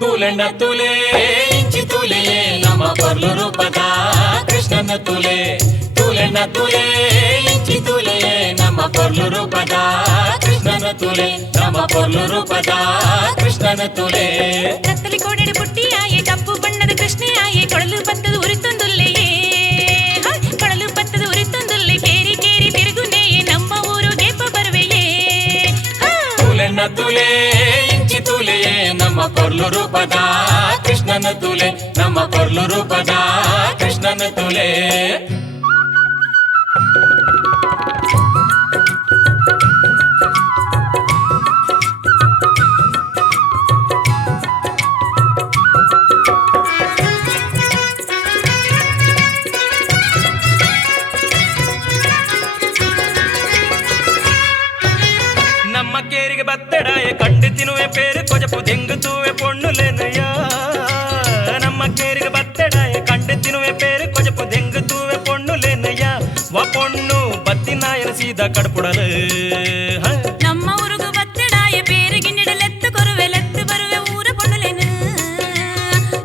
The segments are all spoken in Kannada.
ತೂಲೆಣ್ಣ ತುಲೆ ಇಂಚಿ ತುಲೆ ನಮ್ಮ ಪೊರ್ಲು ರೂಪದ ಕೃಷ್ಣನ ತುಲೆ. ತೂಲೆಣ್ಣ ತುಲೆ ಇಂಚಿ ತುಲೆ ನಮ್ಮ ಪೊರ್ಲು ರೂಪದ ಕೃಷ್ಣನ ತುಲೆ. ನಮ್ಮ ಪೊರ್ಲು ರೂಪದ ಕೃಷ್ಣನ ತುಲೆ. ಕತ್ತಲಿ ಕೋಡೆಡು ಪುಟ್ಟಿಯಾಯೆ ಕಪ್ಪು ಬಣ್ಣದ ಕೃಷ್ಣೆಯಾಯೆ ಕೊಳಲು ಬತ್ತದ ಉರಿತೊಂದುಲ್ಲೆಯೇ ಕೊಳಲು ಬತ್ತದ ಉರಿತೊಂದುಲ್ಲೆ ಕೇರಿ ಕೇರಿ ತಿರುಗುನೆಯೇ ನಮ್ಮ ಊರು ಗೆಪ್ಪ ಬರುವೆಯೇ. ತೂಲೆಣ್ಣ ತುಲೆ ಇಂಚಿ ತುಲೆಯೇ ನಮ್ಮ ಪೊರ್ಲು ರೂಪದ ಕೃಷ್ಣನ ತುಲೆ. ನಮ್ಮ ಪೊರ್ಲು ರೂಪದ ಕೃಷ್ಣನ ತುಲೆ. ನಮ್ಮ ಕೇರಿಗೆ ಬತ್ತಡಾಯ ಕಂಡು ತಿನ್ನುವೆ ಪೇರು ಕೊಜಪು ದೆಂಗುತ್ತುವೆ ಪೊಣ್ಣುಲೆನಯ್ಯ. ನಮ್ಮ ಕೇರಿಗೆ ಬತ್ತಡಾಯ ಕಂಡು ತಿನ್ನುವೆ ಪೇರು ಕೊಜಪು ದೆಂಗುತ್ತುವೆ ಪೊಣ್ಣುಲೆನಯ್ಯ. ವ ಪೊಣ್ಣು ಬತ್ತಿನಾಯನ ಸೀದಾ ಕಡ್ಪುಡಲು. ನಮ್ಮ ಊರುಗು ಬತ್ತಡಾಯ ಬೇರೆ ಗಿಂಡಿಡಲೆತ್ತು ಕೊರುವೆ ಲೆತ್ತು ಬರುವೆ ಊರ ಪೊಣ್ಣುಲೆನು.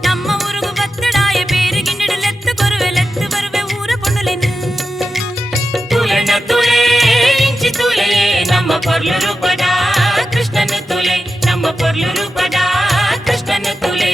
ನಮ್ಮ ಊರುಗು ಬತ್ತಡಾಯ ಬೇರೆ ಗಿಂಡಿಡಲೆತ್ತು ಕೊರುವೆ ಲೆತ್ತು ಬರುವೆ ಊರ ಪೊಣ್ಣುಲೆನು. ತೂಲೆಣ್ಣ ತುಲೆ ಇಂಚಿ ತುಲೆ ನಮ್ಮ ಪೊರ್ಲು ರೂಪದ ಕೃಷ್ಣನ ತುಲೆ. ನಮ್ಮ ಪೊರ್ಲು ರೂಪದ ಕೃಷ್ಣನ ತುಲೆ.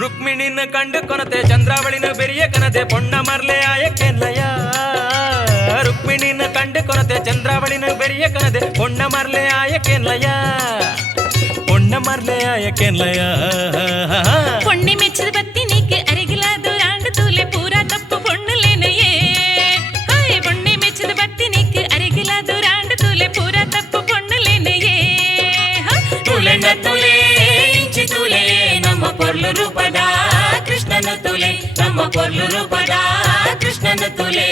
ರುಕ್ಮಿಣಿನ ಕಂಡು ಕೊನತೆ ಚಂದ್ರಾವಳಿನ ಬೆರಿಯ ಕನದೆ ಪೊಣ್ಣ ಮರ್ಲೆ ಆಯಕ್ಕೆನ್ಲಯ. ರುಕ್ಮಿಣಿನ ಕಂಡು ಕೊನತೆ ಚಂದ್ರಾವಳಿನ ಬೆರಿಯ ಕನದೆ ಪೊಣ್ಣ ಮರ್ಲೆ ಆಯಕ್ಕೆನ್ಲಯ. ಪೊಣ್ಣ ಮರ್ಲೆ ಆಯಕ್ಕೆನ್ಲಯ. பொண்ணை மெச்சது பத்தி நீக்கு அருகிலாது ஆண்டு தூளே பூரா தப்பு பொண்ணுலேனையே. பொண்ணை மெச்சது பத்தி நீக்கு அருகிலாது ஆண்டு தூளே பூரா தப்பு பொண்ணுலேனையே. ತೂಲೆಣ್ಣ ತುಲೆ ಇಂಚಿ ತುಲೆ ನಮ್ಮ ಪೊರ್ಲು ರೂಪದ ಕೃಷ್ಣನ ತುಲೆ. ನಮ್ಮ ಪೊರ್ಲು ರೂಪದ ಕೃಷ್ಣನ ತುಲೆ.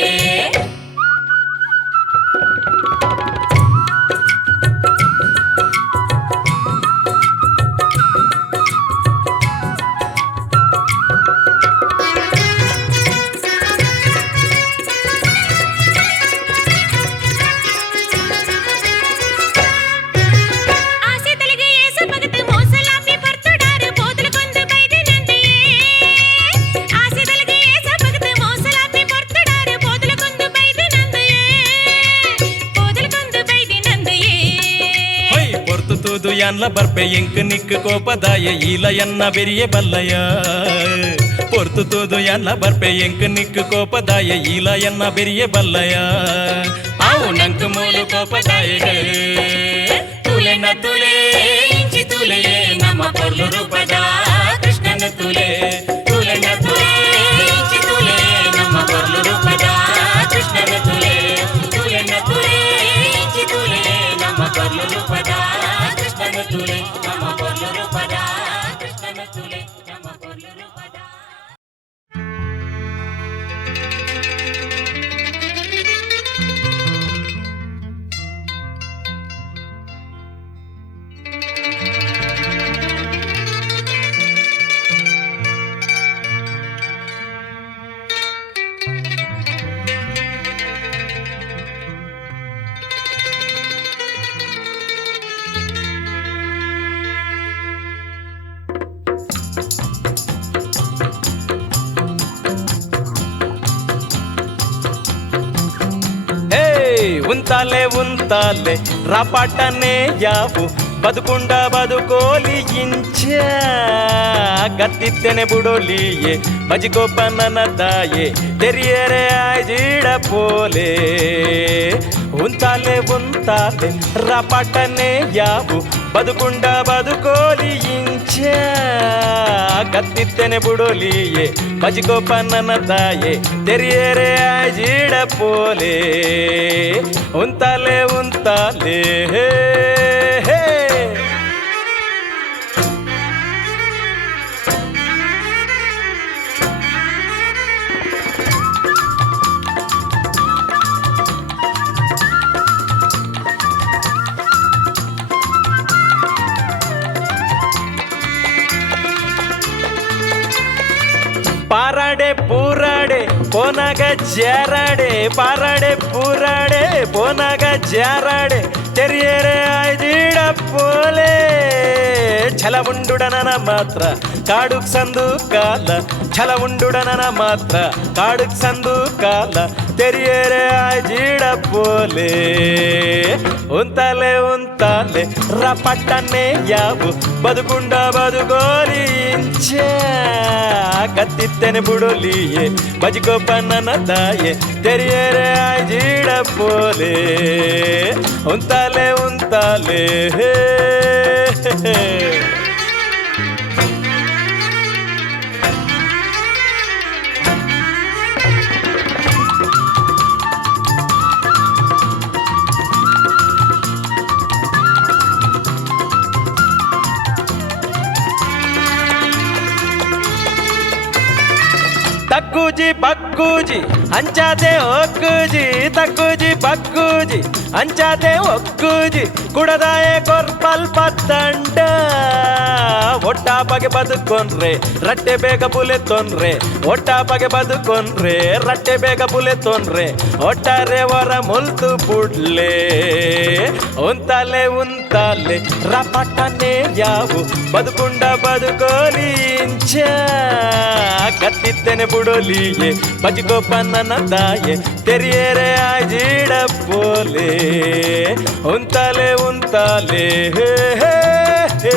ಆಸೆ ತಲೆಗೆ ಏಸ ಭಗತ ಮೋಸಲಾಪಿ ಪರ್ತುಡಾರು ಬೋದಲು ಕೊಂದು ಬೈದಿನಂತೆಯೇ. ಆಸೆ ತಲೆಗೆ ಏಸ ಭಗತ ಮೋಸಲಾಪಿ ಪರ್ತುಡಾರು ಬೋದಲು ಕೊಂದು ಬೈದಿನಂತೆಯೇ. ಬೋದಲು ಕೊಂದು ಬೈದಿನಂತೆಯೇ. ಹೊಯ್ ಪೊರ್ತು ತೂದು ಯಾನ್ಲ ಬರ್ಪೆ ಎಂಕ್ ನಿಕ್ ಕೋಪದಾಯ ಈಲ ಎನ್ನ ಬೆರಿಯ ಬಲ್ಲಯ. ಪೊರ್ತು ತೂದು ಯಾನ್ಲ ಬರ್ಪೆ ಎಂಕ್ ನಿಕ್ ಕೋಪದಾಯ ಈಲ ಎನ್ನ ಬೆರಿಯ ಬಲ್ಲಯ. ಅವು ನಂಕು ಮೂಲು ಕೋಪದಾಯ. ತೂಲೆಣ್ಣ ತುಲೆ ಇಂಚಿ ತುಲೆ ನಮ್ಮ ಪೊರ್ಲು ರೂಪದ ಕೃಷ್ಣನ ತುಲೆ. ತೂಲೆಣ್ಣ ತುಲೆ ಇಂಚಿ ತುಲೆ ನಮ್ಮ ಪೊರ್ಲು ರೂಪದ ಕೃಷ್ಣನ ತುಲೆ. ತೂಲೆಣ್ಣ ತುಲೆ ಇಂಚಿ ತುಲೆ ನಮ್ಮ ಪೊರ್ಲು ರೂಪದ ಕೃಷ್ಣನ ತುಲೆ. ನಮ್ಮ ಪೊರ್ಲು ರೂಪದ ಕೃಷ್ಣನ ತುಲೆ. ನಮ್ಮ ಪೊರ್ಲು ರೂಪದ. ಉಂತಾಲೆ ರಾಪಾಟನೆ ಯಾವು ಬದುಕುಂಡ ಬದುಕೋಲಿ ಇಂಚ ಗತ್ತಿತ್ತೇನೆ ಬುಡೋಲಿಯೇ ಬಜಿಗೋಪ ನನ್ನ ತಾಯೇ ತೆರಿಯರೆ ಆಜಿಡ ಪೋಲೆ ಉಂತಾಲೆ ರಾಪಾಟನೆ ಯಾವು ಬದುಕುಂಡ ಬದುಕೋಲಿ ಇಂಚ ಗತ್ತಿತ್ತೇನೆ ಬುಡೋಲಿಯೇ ಬಜಿಗೋಪ ನನ್ನ ತಾಯೇ ತೆರಿಯರೆ ಆಜಿಡ ಪೋಲೆ ಉಂತಾಲೆ ಹೇ ಹೇ ಪಾರಾಡೆ ಪೂರಾಡೆ ಪೋನಾಗ ಜಾರಾಡೆ ಪಾರಾಡೆ ಪೂರಾಡೆ ಪೋನಾಗ ಜಾರಾಡೆ ತೆರಿಯರೆ ಆಯ್ದಿಡ ಪೋಲೆ ಛಲ ಉಂಡುಡನನ ಮಾತ್ರ ಕಾಡುಕ್ ಸಂದು ಕಾಲ ಛಲ ಉಂಡುಡನನ ಮಾತ್ರ ಕಾಡುಕ್ ಸಂದು ಕಾಲ ತೆರಿಯರೆ ಆಯ್ದಿಡ ಪೋಲೆ ಉಂತಾಲೆ ರಪಟ್ಟನೆ ಯಾವು ಬದುಕುಂಡ ಬದುಕೋಲಿ ಇಂಚ ಗತ್ತಿತ್ತೇನೆ ಬುಡೋಲಿಯೇ ಬಜಿಗೋಪ ನನ್ನ ತಾಯೇ ತೆರಿಯರೆ ಆಯ್ಜಿಡ ಪೋಲೆ ಉಂತಾಲೆ ಹೇ ತಕ್ಕೂಜಿ ಬಕ್ಕೂಜಿ ಅಂಚಾತೆ ಒಕ್ಕೂಜಿ ತಕ್ಕೂಜಿ ಬಕ್ಕೂಜಿ ಅಂಚಾತೆ ಒಕ್ಕೂಜಿ ಕುಡದಾಯೆ ಕೊರ್ಪಲ್ ಪತ್ತಂಡ ಒಟ್ಟಾಪಗೆ ಬದುಕೊಂಡ್ರೆ ರಟ್ಟೆ ಬೇಗ ಬುಲೆ ತೊಂದ್ರೆ ಒಟ್ಟಾಪಗೆ ಬದುಕೊಂಡ್ರೆ ರಟ್ಟೆ ಬೇಗ ಬುಲೆ ತೊಂದ್ರೆ ಒಟ್ಟಾರೆ ವರ ಮುಲ್ತು ಬುಡ್ಲೆ ಉಂತಾಲೆ ರಪಟ್ಟನೆ ಯಾವು ಬದುಕುಂಡ ಬದುಕೋಲಿ ಇಂಚ ಗತ್ತಿತ್ತೇನೆ ಬುಡೋಲಿಯೇ ಬಜಿಗೋಪ ನನ್ನ ತಾಯೇ ತೆರಿಯರೆ ಆಜಿಡ ಪೋಲೆ ಉಂತಾಲೆ ಹೇ ಹೇ ಹೇ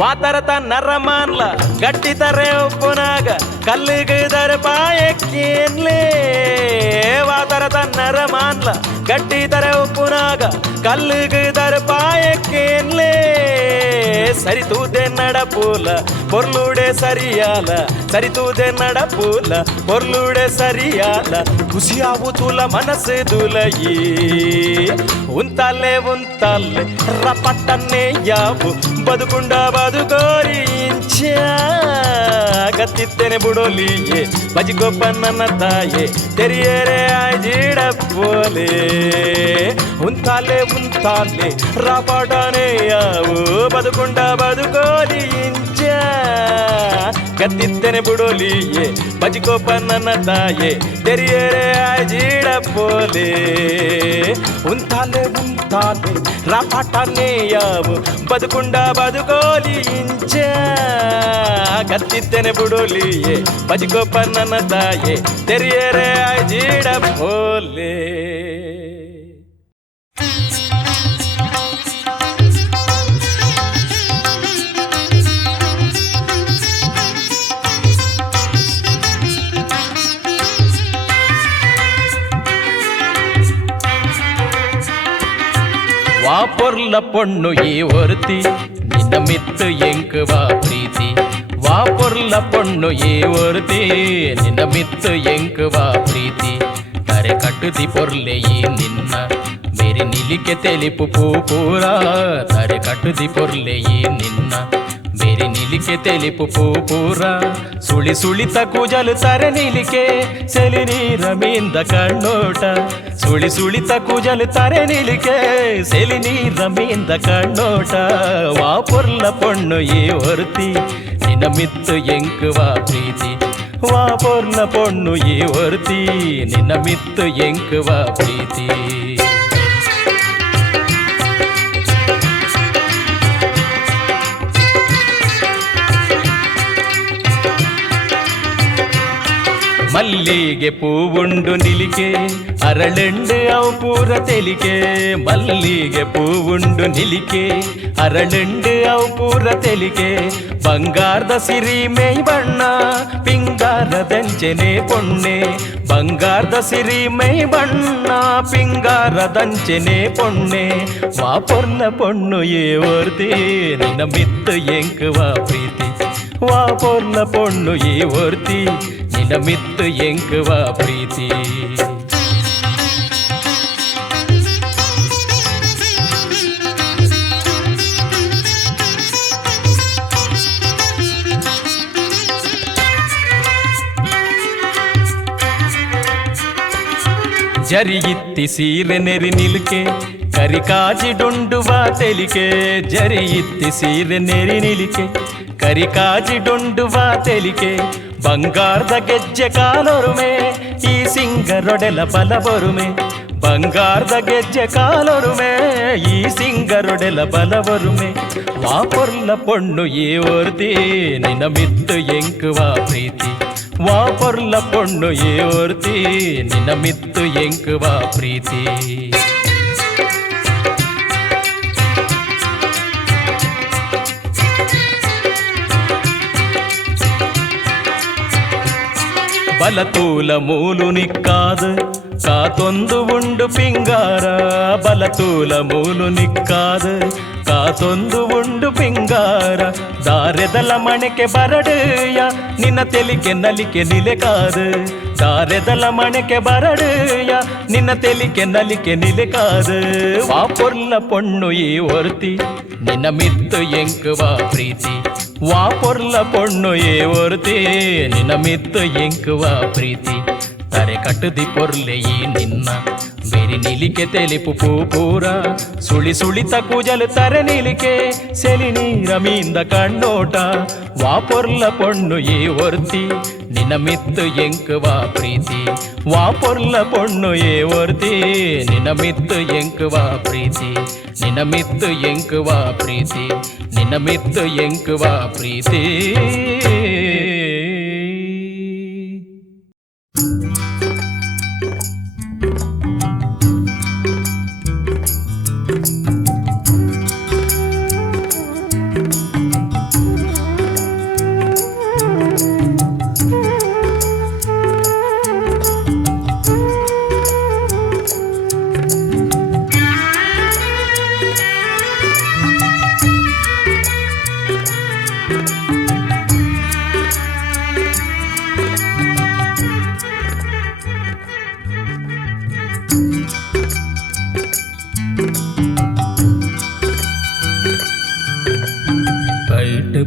ವಾತರತ ನರಮಾನ್ಲ ಗಟ್ಟಿತರೆ ಉಪ್ಪುನಾಗ ಕಲ್ಲಿಗಿದರ ಪಾಯಕ್ಕೇನ್ಲೇ ವಾತರತ ನರಮಾನ್ಲ ಗಟ್ಟಿತರೆ ಉಪ್ಪುನಾಗ ಕಲ್ಲಿಗಿದರ ಪಾಯಕ್ಕೇನ್ಲೇ ಸರಿತೂದೆ ನಡಪೂಲ ಪೊರ್ಲುಡೆ ಸರಿಯಾಲ ಸರಿತೂದೆ ನಡಪೂಲ ಪೊರ್ಲುಡೆ ಸರಿಯಾಲ ಖುಷಿಯಾವುತುಲ ಮನಸ್ಸು ದುಲಯಿ ಉಂತಾಲೆ ರಪಟ್ಟನೆ ಯಾವು ಬದುಕುಂಡ ಬದುಕೋರಿ ಇಂಚ ಗತ್ತಿತ್ತೇನೆ ಬುಡೋಲಿಯೇ ಬಜಿಗೋಪ ನನ್ನ ತಾಯೇ ತೆರಿಯರೆ ಆಯ್ಜಿಡ ಪೋಲೆ ಉಂತಾಲೆ ರಪಟ್ಟನೆ ಯಾವು ಬದುಕುಂಡ ಬದುಕೋರಿ ಇಂಚ ಗತ್ತಿತ್ತೇನೆ ಬುಡೋಲಿಯೇ ಬಜಿಗೋಪ ನನ್ನ ತಾಯೇ ತೆರಿಯರೆ ಆಯ್ಜಿಡ ಪೋಲೆ ಉಂತಾಲೆ ರಪಟ್ಟನೆ ಯಾವು ಬದುಕುಂಡ ಬದುಕೋಲಿ ಇಂಚ ಗತ್ತಿತ್ತೇನೆ ಬುಡೋಲಿಯೇ ಬಜಿಗೋಪ ನನ್ನ ತಾಯೇ ತೆರಿಯರೆ ಆಯ್ಜಿಡ ಪೋಲೆ வா பொருள பொண்ணு ஈ ஒருத்தி நின்ன மித்து எங்கு வா பிரீத்தி வா பொருள பொண்ணு ஈ ஒருத்தி நின்ன மித்து எங்கு வா பிரீத்தி தரை கட்டுதி பொருளே ஈ நின்ன ಮೇರಿ ನಿಲಿಕೆ ತೆಲಿಪು ಪೂಪೂರ ತರೆ ಕಟ್ಟುದಿ ಪೊರ್ಲೆ ಈ ನಿನ್ನ ಮೇರಿ ನಿಲಿಕೆ ತೆಲಿಪು ಪೂಪೂರ ಸುಳಿ ಸುಳಿತ ಕೂಜಲು ತರೆ ನಿಲಿಕೆ ಸೆಲಿ ನೀರ ಮೀಂದ ಕಣ್ಣೋಟ ಸುಳಿ ಸುಳಿತ ಕೂಜಲು ತರೆ ನಿಲಿಕೆ ಸೆಲಿ ನೀರ ಮೀಂದ ಕಣ್ಣೋಟ ವಾ ಪೊರ್ಲ ಪೊಣ್ಣು ಈ ಒರ್ತಿ ನಿನ್ನ ಮಿತ್ತು ಎಂಕುವ ಪ್ರೀತಿ వా పొర్ల పొన్ను ఈ ఒర్తి నిన్న మిత్తు ఎంకువ ప్రీతి ಮಲ್ಲಿಗೆ ಪೂವುಂಡು ನಿಲಿಕೆ ಅರಳೆಂಡು ಅವು ಪೂರ ತೆಲಿಕೆ ಮಲ್ಲಿಗೆ ಪೂವುಂಡು ನಿಲಿಕೆ ಅರಳೆಂಡು ಅವು ಪೂರ ತೆಲಿಕೆ ಬಂಗಾರದ ಸಿರಿ ಮೈ ಬಣ್ಣ ಪಿಂಗಾರದಂಚನೆ ಪೊಣ್ಣೆ ಬಂಗಾರದ ಸಿರಿ ಮೈ ಬಣ್ಣ ಪಿಂಗಾರದಂಚನೆ ಪೊಣ್ಣೆ ವಾ ಪೊರ್ಲ ಪೊಣ್ಣು ಏ ಓರ್ತಿ ನಿನ್ನ ಮಿತ್ತು ಎಂಕುವ ಪ್ರೀತಿ వా పొర్ల పొన్ను ఈ ఒర్తి నిన్న మిత్తు ఎంకువ ప్రీతి ಜರಿಯಿತ್ತಿ ಸೀರೆ ನೆರಿ ನಿಲ್ಕೆ ಕರಿಕಾಜಿಡುಂಡುವ ತೆಲಿಕೆ ಜರಿಯಿತ್ತಿ ಸೀರೆ ನೆರಿ ನಿಲಿಕೆ ಕರಿಕಾಜಿಡುಂಡುವ ತೆಲಿಕೆ ಬಂಗಾರದ ಗೆಜ್ಜೆ ಕಾಲೊರುಮೆ ಈ ಸಿಂಗರೊಡೆಲ ಬಲ ಬರುಮೆ ಬಂಗಾರದ ಗೆಜ್ಜೆ ಕಾಲೊರುಮೆ ಈ ಸಿಂಗರೊಡೆಲ ಬಲ ಬರುಮೆ ವಾ ಪೊರ್ಲ ಪೊಣ್ಣು ಈ ಓರ್ತಿ ನಿನ್ನ ಮಿತ್ತು ಎಂಕುವ ಪ್ರೀತಿ వా పొర్ల పొన్ను ఏ ఓర్తి నిన్న మిత్తు ఎంకువ ప్రీతి ಬಲತೂಲ ಮೂಲು ನಿಕ್ಕಾದು ಕಾತೊಂದು ಉಂಡು ಪಿಂಗಾರ ಬಲತೂಲ ಮೂಲು ನಿಕ್ಕಾದು ಕಾತೊಂದು ಉಂಡು ಪಿಂಗಾರ ದಾರೆದಲ ಮಣೆಕೆ ಬರಡೆಯ ನಿನ್ನ ತೆಲಿಕೆ ನಲಿಕೆ ನಿಲೆ ಕಾದು ದಾರೆದಲ ಮಣೆಕೆ ಬರಡೆಯ ನಿನ್ನ ತೆಲಿಕೆ ನಲಿಕೆ ನಿಲೆ ಕಾದು ವಾ ಪೊರ್ಲ ಪೊಣ್ಣು ಈ ಒರ್ತಿ ನಿನ್ನ ಮಿತ್ತು ಎಂಕುವ ಪ್ರೀತಿ వా పొర్ల పొన్ను ఏ ఓర్తి నిన్న మిత్తు ఎంకువ ప్రీతి తరె కట్టుది పొర్లే ఈ నిన్న ಬೇರಿ ನಿಲಿಕೆ ತೆಲಿಪು ಪೂಪೂರ ಸುಳಿ ಸುಳಿತ ಕೂಜಲು ತರೆ ನಿಲಿಕೆ ಸೆಲಿ ನೀರ ಮೀಂದ ಕಣ್ಣೋಟ ವಾ ಪೊರ್ಲ ಪೊಣ್ಣು ಈ ಒರ್ತಿ ನಿನ್ನ ಮಿತ್ತು ಎಂಕುವ ಪ್ರೀತಿ ವಾ ಪೊರ್ಲ ಪೊಣ್ಣು ಏ ಒರ್ತಿ ನಿನ್ನ ಮಿತ್ತು ಎಂಕುವ ಪ್ರೀತಿ ನಿನ್ನ ಮಿತ್ತು ಎಂಕುವ ಪ್ರೀತಿ ನಿನ್ನ ಮಿತ್ತು ಎಂಕುವ ಪ್ರೀತಿ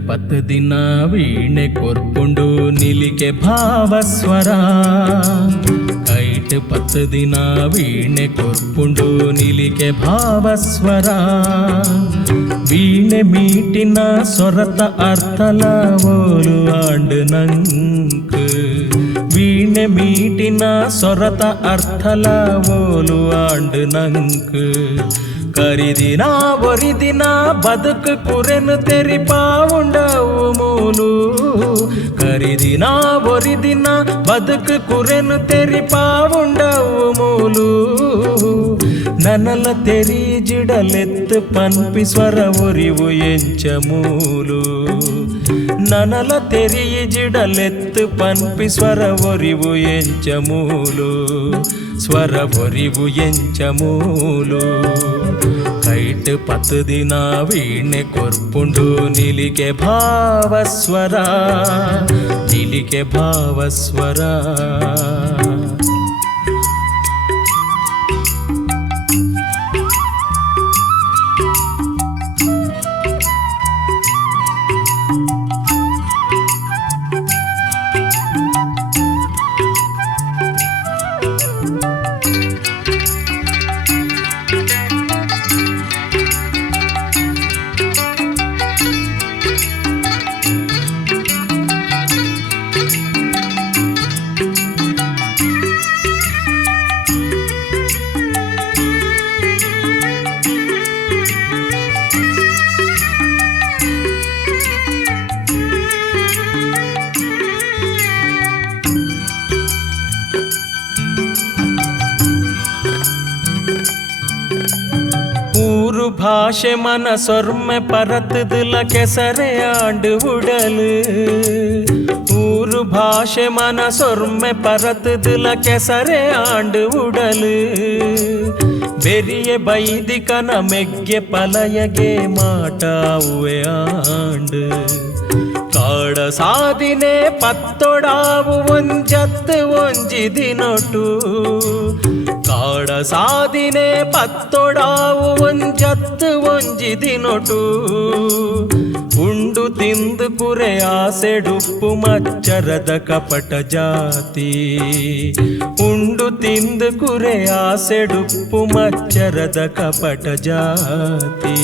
ಪತ್ತು ದಿನ ವೀಣೆ ಕೊರ್ಪುಂಡು ನಿಲಿಕೆ ಭಾವಸ್ವರ ಕೈಟ್ ಪತ್ತು ದಿನ ವೀಣೆ ಕೊರ್ಪುಂಡು ನಿಲಿಕೆ ಭಾವಸ್ವರ ವೀಣೆ ಮೀಟಿನ ಸೊರತ ಅರ್ಥಲ ಓಲು ಆಂಡು ನಂಕ್ ವೀಣೆ ಮೀಟಿನ ಸೊರತ ಅರ್ಥಲ ಓಲು ಆಂಡು ನಂಕ್ ಕರಿದಿನ ಒರಿದಿನ ಬದುಕು ಕುರೆನು ತೆರಿಪಾವುಂಡವು ಮೂಲು ಕರಿದಿನ ಒರಿದಿನ ಬದುಕು ಕುರೆನು ತೆರಿಪಾವುಂಡವು ಮೂಲು ನನಲ ತೆರಿ ಜಿಡಲೆತ್ತು ಪನ್ಪಿ ಸ್ವರ ಒರಿವು ಎಂಚ ಮೂಲು ನನಲ ತೆರಿ ಜಿಡಲೆತ್ತು ಪನ್ಪಿ ಸ್ವರ ಒರಿವು ಎಂಚ ಮೂಲು ಸ್ವರ ಒರಿವು ಎಂಚ ಮೂಲು ಕೈಟ್ ಪತ್ತು ದಿನ ವೀಣೆ ಕೊರ್ಪುಂಡು ನಿಲಿಕೆ ಭಾವಸ್ವರ ನಿಲಿಕೆ ಭಾವಸ್ವರ ஊரு பாஷை மனசொர்மை பரத்துதுல கெசரே ஆண்டு உடலு ஊரு பாஷை மனசொர்மை பரத்துதுல கெசரே ஆண்டு ಉಡಲು ಬೆರಿಯ ಬೈದಿಕನ ಮೆಗ್ಗೆ ಪಲಯಗೆ ಮಾಟಾವುವೆ ಆಂಡು ಕಾಡ ಸಾದಿನೆ ಪತ್ತೊಡಾವು ಒಂಜತ್ತು ಒಂಜಿದಿನೊಟ್ಟು ಕಾಡ ಸಾದಿನೆ ಪತ್ತೊಡಾವು ಒಂಜತ್ತು ಒಂಜಿದಿನೊಟ್ಟು ಉಂಡು ತಿಂದು ಕುರೆ ಆಸೆಡುಪ್ಪು ಮಚ್ಚರದ ಕಪಟ ಜಾತಿ ಉಂಡು ತಿಂದು ಕುರೆ ಆಸೆಡುಪ್ಪು ಮಚ್ಚರದ ಕಪಟ ಜಾತಿ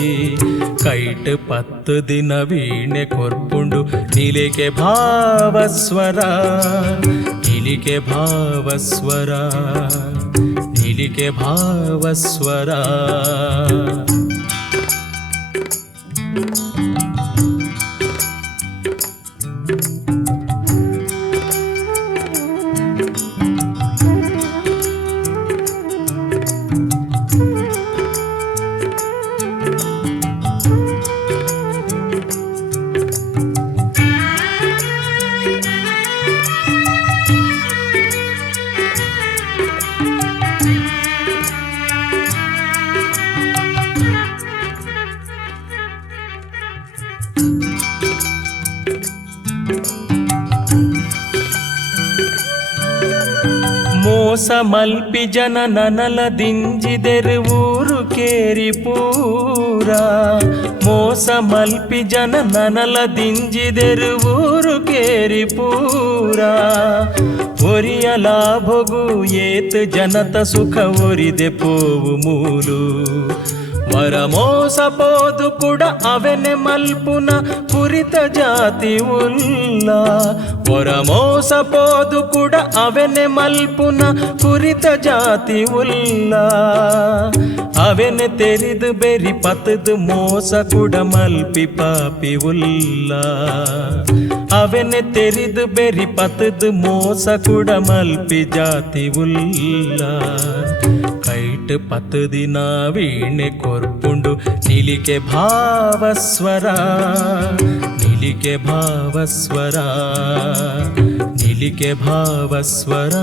ಕೈಟ್ 10 ದಿನ ವೀಣೆ ಕೊರ್ಪುಂಡು ನಿಲಿಕೆ ಭಾವಸ್ವರ ನಿಲಿಕೆ ಭಾವಸ್ವರ ನಿಲಿಕೆ ಭಾವಸ್ವರ ಮೋಸ ಮಲ್ಪಿ ಜನ ನನಲ ದಿಂಜಿದೆರು ಊರು ಕೇರಿ ಪೂರ ಮೋಸ ಮಲ್ಪಿ ಜನ ನನಲ ದಿಂಜಿದೆರು ಊರು ಕೇರಿ ಪೂರ ಒರಿಯಲ ಭೊಗು ಏತ್ ಜನತ ಸುಖ ಒರಿದೆ ಪೋವು ಮೂಲು ವರ ಮೋಸ ಪೋದು ಕೂಡ ಅವೆನೆ ಮಲ್ಪುನ ಕುರಿತ ಜಾತಿ ಉಲ್ಲ ವರ ಮೋಸ ಪೋದು ಕೂಡ ಅವೆನೆ ಮಲ್ಪುನ ಕುರಿತ ಜಾತಿ ಉಲ್ಲ ಅವೆನೆ ತೆರಿದು ಬೆರಿ ಪತದು ಮೋಸ ಕೂಡ ಮಲ್ಪಿ ಪಾಪಿ ಉಲ್ಲ ಅವೆನೆ ತೆರಿದು ಬೆರಿ ಪತದು ಮೋಸ ಕೂಡ ಮಲ್ಪಿ ಜಾತಿ ಉಲ್ಲ ಕೈಟ್ 10 ದಿನ ವೀಣೆ ಕೊರ್ಪುಂಡು ನಿಲಿಕೆ ಭಾವಸ್ವರ ನಿಲಿಕೆ ಭಾವಸ್ವರ ನಿಲಿಕೆ ಭಾವಸ್ವರ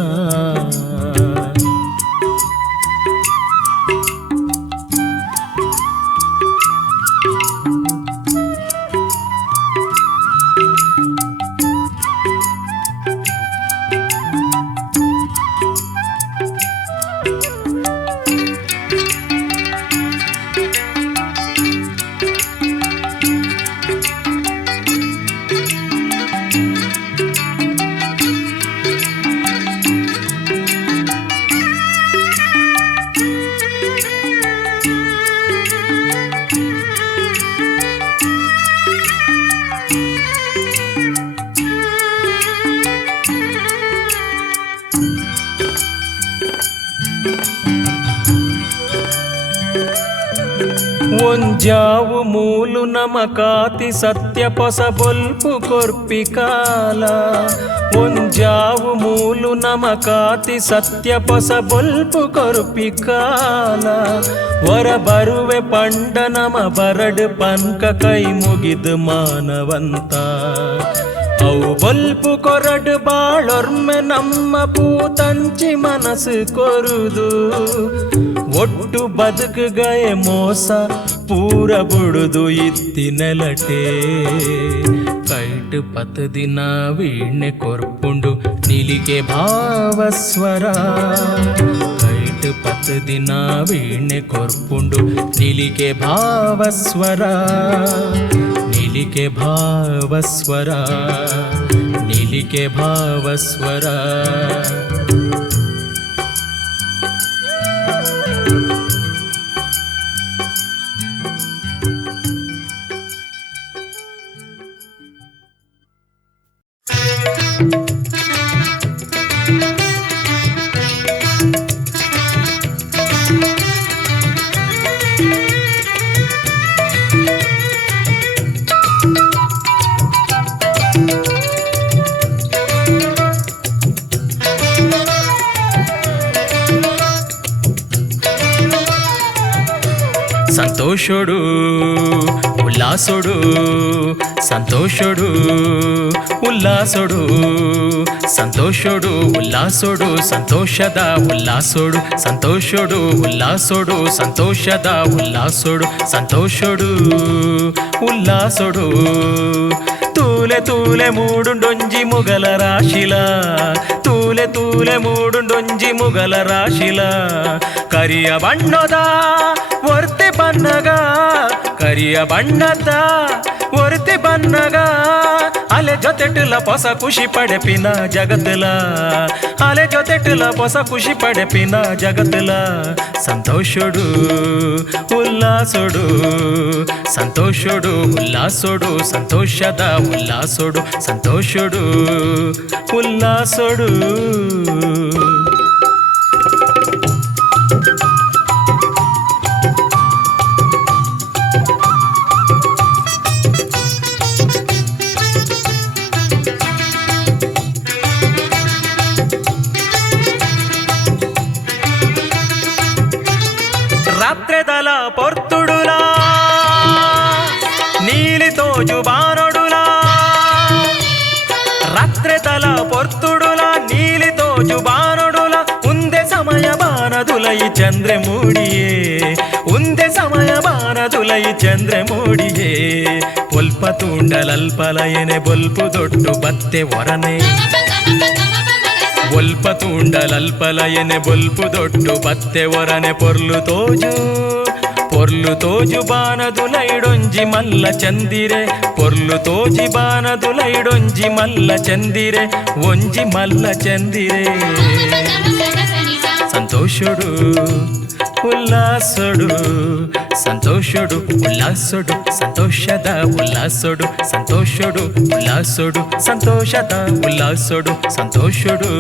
ಒಂಜಾವು ಮೂಲು ನಮಕಾತಿ ಸತ್ಯ ಪೊಸ ಬೊಲ್ಪು ಕೊರ್ಪಿ ಕಾಲ ಒಂಜಾವು ಮೂಲು ನಮಕಾತಿ ಸತ್ಯ ಪೊಸ ಬೊಲ್ಪು ಕೊರ್ಪಿ ಕಾಲ ವರ ಬರುವೆ ಪಂಡ ನಮ ಬರಡು ಪನ್ಕ ಕೈ ಮುಗಿದು ಮಾನವಂತ ಅವು ಬೊಲ್ಪು ಕೊರಡು ಬಾಳೊರ್ಮೆ ನಮ್ಮ ಪೂತಂಚಿ ಮನಸ್ಸು ಕೊರುದು ಒಟ್ಟು ಬದುಕುಗಯೆ ಮೋಸ ಪೂರ ಬುಡುದು ಇತ್ತಿನೆಲಟೆ ಕೈಟ್ 10 ದಿನ ವೀಣೆ ಕೊರ್ಪುಂಡು ನಿಲಿಕೆ ಭಾವಸ್ವರ ಕೈಟ್ 10 ದಿನ ವೀಣೆ ಕೊರ್ಪುಂಡು ನಿಲಿಕೆ ಭಾವಸ್ವರ ನಿಲಿಕೆ ಭಾವಸ್ವರ ನಿಲಿಕೆ ಭಾವಸ್ವರ సంతోషుడు ఉల్లాసుడు సంతోషుడు ఉల్లాసుడు సంతోషుడు ఉల్లాసుడు సంతోషದ ఉల్లాసుడు సంతోషుడు ఉల్లాసుడు సంతోషದ ఉల్లాసుడు సంతోషుడు ఉల్లాసుడు ತೂಲೆ ತೂಲೆ ಮೂಡುಂಡೊಂಜಿ ಮುಗಲ ರಾಶಿಲ ತೂಲೆ ತೂಲೆ ಮೂಡುಂಡೊಂಜಿ ಮುಗಲ ರಾಶಿಲ ಕರಿಯ ಬಣ್ಣದ ವರ್ತೆ ಬಣ್ಣಗ ಕರಿಯ ಬಣ್ಣದ ವರ್ತೆ ಬಣ್ಣಗ ಅಲೆ ಜೊತೆಟುಲ ಹೊಸ ಖುಷಿ ಪಡೆಪಿನ ಜಗತ್ತಲ ಅಲೆ ಜೊತೆಟುಲ ಹೊಸ ಖುಷಿ ಪಡೆಪಿನ ಜಗತ್ತಲ ಸಂತೋಷುಡು ಉಲ್ಲಾಸುಡು ಸಂತೋಷುಡು ಉಲ್ಲಾಸುಡು ಸಂತೋಷದ ಉಲ್ಲಾಸುಡು ಸಂತೋಷುಡು ಉಲ್ಲಾಸುಡು రాత్రెదల పొర్తుడులా నీలితో జుబానొడులా రాత్రెదల పొర్తుడులా నీలితో జుబానొడులా ఉందే సమయ బానదులై చంద్రమూడియే ఉందే ಸಮಯ ಬಾನದುಲೈ ಚಂದ್ರಮೂಡಿಯೇ ಒಲ್ಪ ತುಂಡಲಲ್ಪಲಯನೆ ಬೊಲ್ಪು ದೊಡ್ಡು ಬತ್ತೆ ಹೊರನೆ ಒಲ್ಪ ತುಂಡಲಲ್ಪಲಯನೆ ಬೊಲ್ಪು ದೊಡ್ಡು ಬತ್ತೆ ಹೊರನೆ ಪೊರ್ಲು ತೋಜು ಬಾನದುಲೈಡೊಂಜಿ ಮಲ್ಲ ಚಂದಿರೆ ಪೊರ್ಲು ತೋಜಿ ಬಾನದುಲೈಡೊಂಜಿ ಮಲ್ಲ ಚಂದಿರೆ ಒಂಜಿ ಮಲ್ಲ ಚಂದಿರೆ ಸಂತೋಷುಡು ಉಲ್ಲಾಸುಡು ಸಂತೋಷುಡು ಉಲ್ಲಾಸುಡು ಸಂತೋಷದ ಉಲ್ಲಾಸುಡು ಸಂತೋಷುಡು ಉಲ್ಲಾಸುಡು ಸಂತೋಷದ ಉಲ್ಲಾಸುಡು ಸಂತೋಷುಡು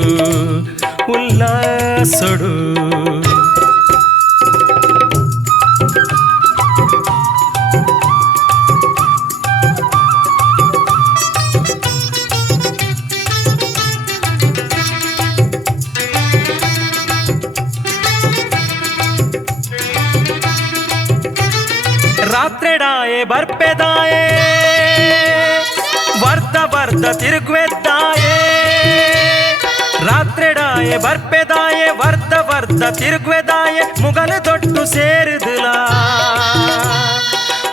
ಉಲ್ಲಾಸುಡು ರಾತ್ರೆಡಾಯೆ ಬರ್ಪೆದಾಯೆ ವರ್ಧ ವರ್ಧ ತಿರುಗ್ವೆದ್ದಾಯೆ ರಾತ್ರೆಡಾಯೆ ಬರ್ಪೆದಾಯೆ ವರ್ಧ ವರ್ಧ ತಿರುಗ್ವೆದಾಯೆ ಮುಗಲು ದೊಡ್ಡು ಸೇರುದುಲ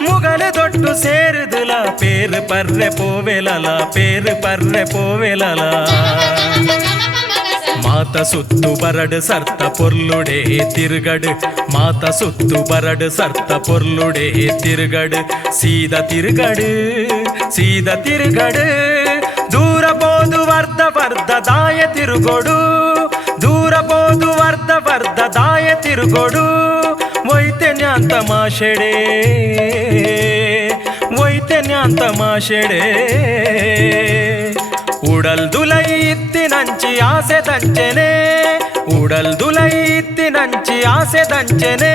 ಮುಗಲು ದೊಡ್ಡು ಸೇರುದುಲ ಪೇರು ಪರ್ರೆ ಪೋವೆಲಲ ಪೇರು ಪರ್ರೆ ಪೋವೆಲಲ ಮಾತ ಸುತ್ತು ಬರಡು ಸರ್ತ ಪೊರ್ಲುಡೆ ತಿರುಗಡು ಮಾತ ಸುತ್ತು ಬರಡು ಸರ್ತ ಪೊರ್ಲುಡೆ ತಿರುಗಡು ಸೀದ ತಿರುಗಡು ದೂರ ಬೋದು ವರ್ಧ ವರ್ಧ ದಾಯ ತಿರುಗೊಡು ದೂರ ಬೋದು ವರ್ಧ ವರ್ಧ ದಾಯ ತಿರುಗೊಡು ಒಯ್ತೆ ನ್ಯಾಂತ ಮಾಷೆಡೆ ಒಯ್ತೆ ನ್ಯಾಂತ ಮಾಷೆಡೆ ಉಡಲ್ ದುಲೈ ಇತ್ತಿನಂಚಿ ಆಸೆ ದಂಚನೆ ಉಡಲ್ ದುಲೈ ಇತ್ತಿನಂಚಿ ಆಸೆ ದಂಚನೆ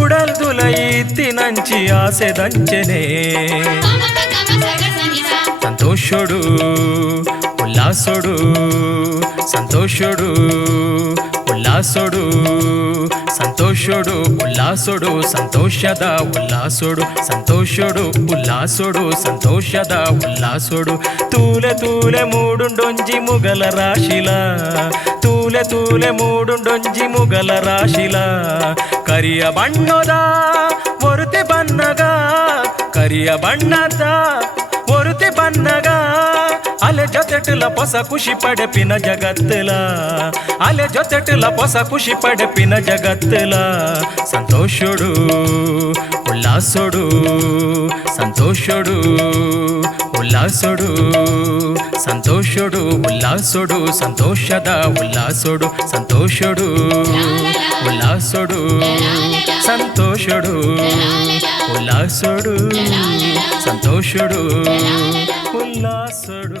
ಉಡಲ್ ದುಲೈ ಇತ್ತಿನಂಚಿ ಆಸೆ ದಂಚನೆ ಸಂತೋಷುಡು ಉಲ್ಲಾಸುಡು ಸಂತೋಷುಡು ಉಲ್ಲಾಸುಡು ಸಂತೋಷುಡು ಉಲ್ಲಾಸುಡು ಸಂತೋಷದ ಉಲ್ಲಾಸುಡು ಸಂತೋಷುಡು ಉಲ್ಲಾಸುಡು ಸಂತೋಷದ ಉಲ್ಲಾಸುಡು ತೂಲೆ ತೂಲೆ ಮೂಡುಂಡೊಂಜಿ ಮುಗಲ ರಾಶಿಲ ತೂಲೆ ತೂಲೆ ಮೂಡುಂಡೊಂಜಿ ಮುಗಲ ರಾಶಿಲ ಕರಿಯ ಬಣ್ಣದ ಒರುತೆ ಬಣ್ಣಗ ಕರಿಯ ಬಣ್ಣದ ಒರುತೆ ಬಣ್ಣಗ ಅಲೆ ಜೊತೆಟುಲ ಹೊಸ ಖುಷಿ ಪಡೆಪಿನ ಜಗತ್ತಲ ಅಲೆ ಜೊತೆಟುಲ ಹೊಸ ಖುಷಿ ಪಡೆಪಿನ ಜಗತ್ತಲ ಸಂತೋಷುಡು ಉಲ್ಲಾಸುಡು ಸಂತೋಷುಡು ಉಲ್ಲಾಸುಡು ಸಂತೋಷುಡು ಉಲ್ಲಾಸುಡು ಸಂತೋಷದ ಉಲ್ಲಾಸುಡು ಸಂತೋಷುಡು ಉಲ್ಲಾಸುಡು ಸಂತೋಷುಡು ಉಲ್ಲಾಸುಡು ಸಂತೋಷುಡು ಉಲ್ಲಾಸುಡು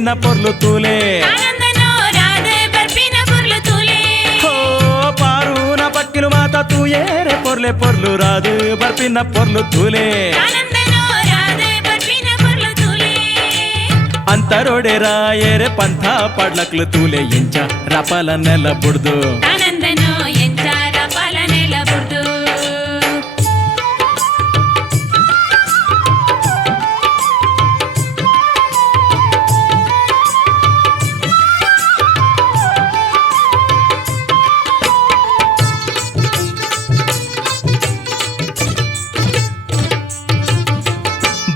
ಬರ್ಪಿನ ಪೊರ್ಲು ತೂಲೆ ಆನಂದನೋ ರಾಧೆ ಬರ್ಪಿನ ಪೊರ್ಲು ತೂಲೆ ಓ ಪಾರೂನ ಪಕ್ಕಿಲು ಮಾತ ತೂಯೇರೆ ಪೊರ್ಲೆ ಪೊರ್ಲು ರಾದು ಬರ್ಪಿನ ಪೊರ್ಲು ತೂಲೆ ಆನಂದನೋ ರಾಧೆ ಬರ್ಪಿನ ಪೊರ್ಲು ತೂಲೆ ಅಂತರೋಡೆ ರಾಯರೆ ಪಂಥ ಪಾಡ್ಲಕ್ಲು ತೂಲೆ ಎಂಚ ರಪಲ ನೆಲ ಬುಡ್ದು ಆನಂದನೋ ಎಂಚಾರ ಪಾಲನೆಲ ಬುಡ್ದು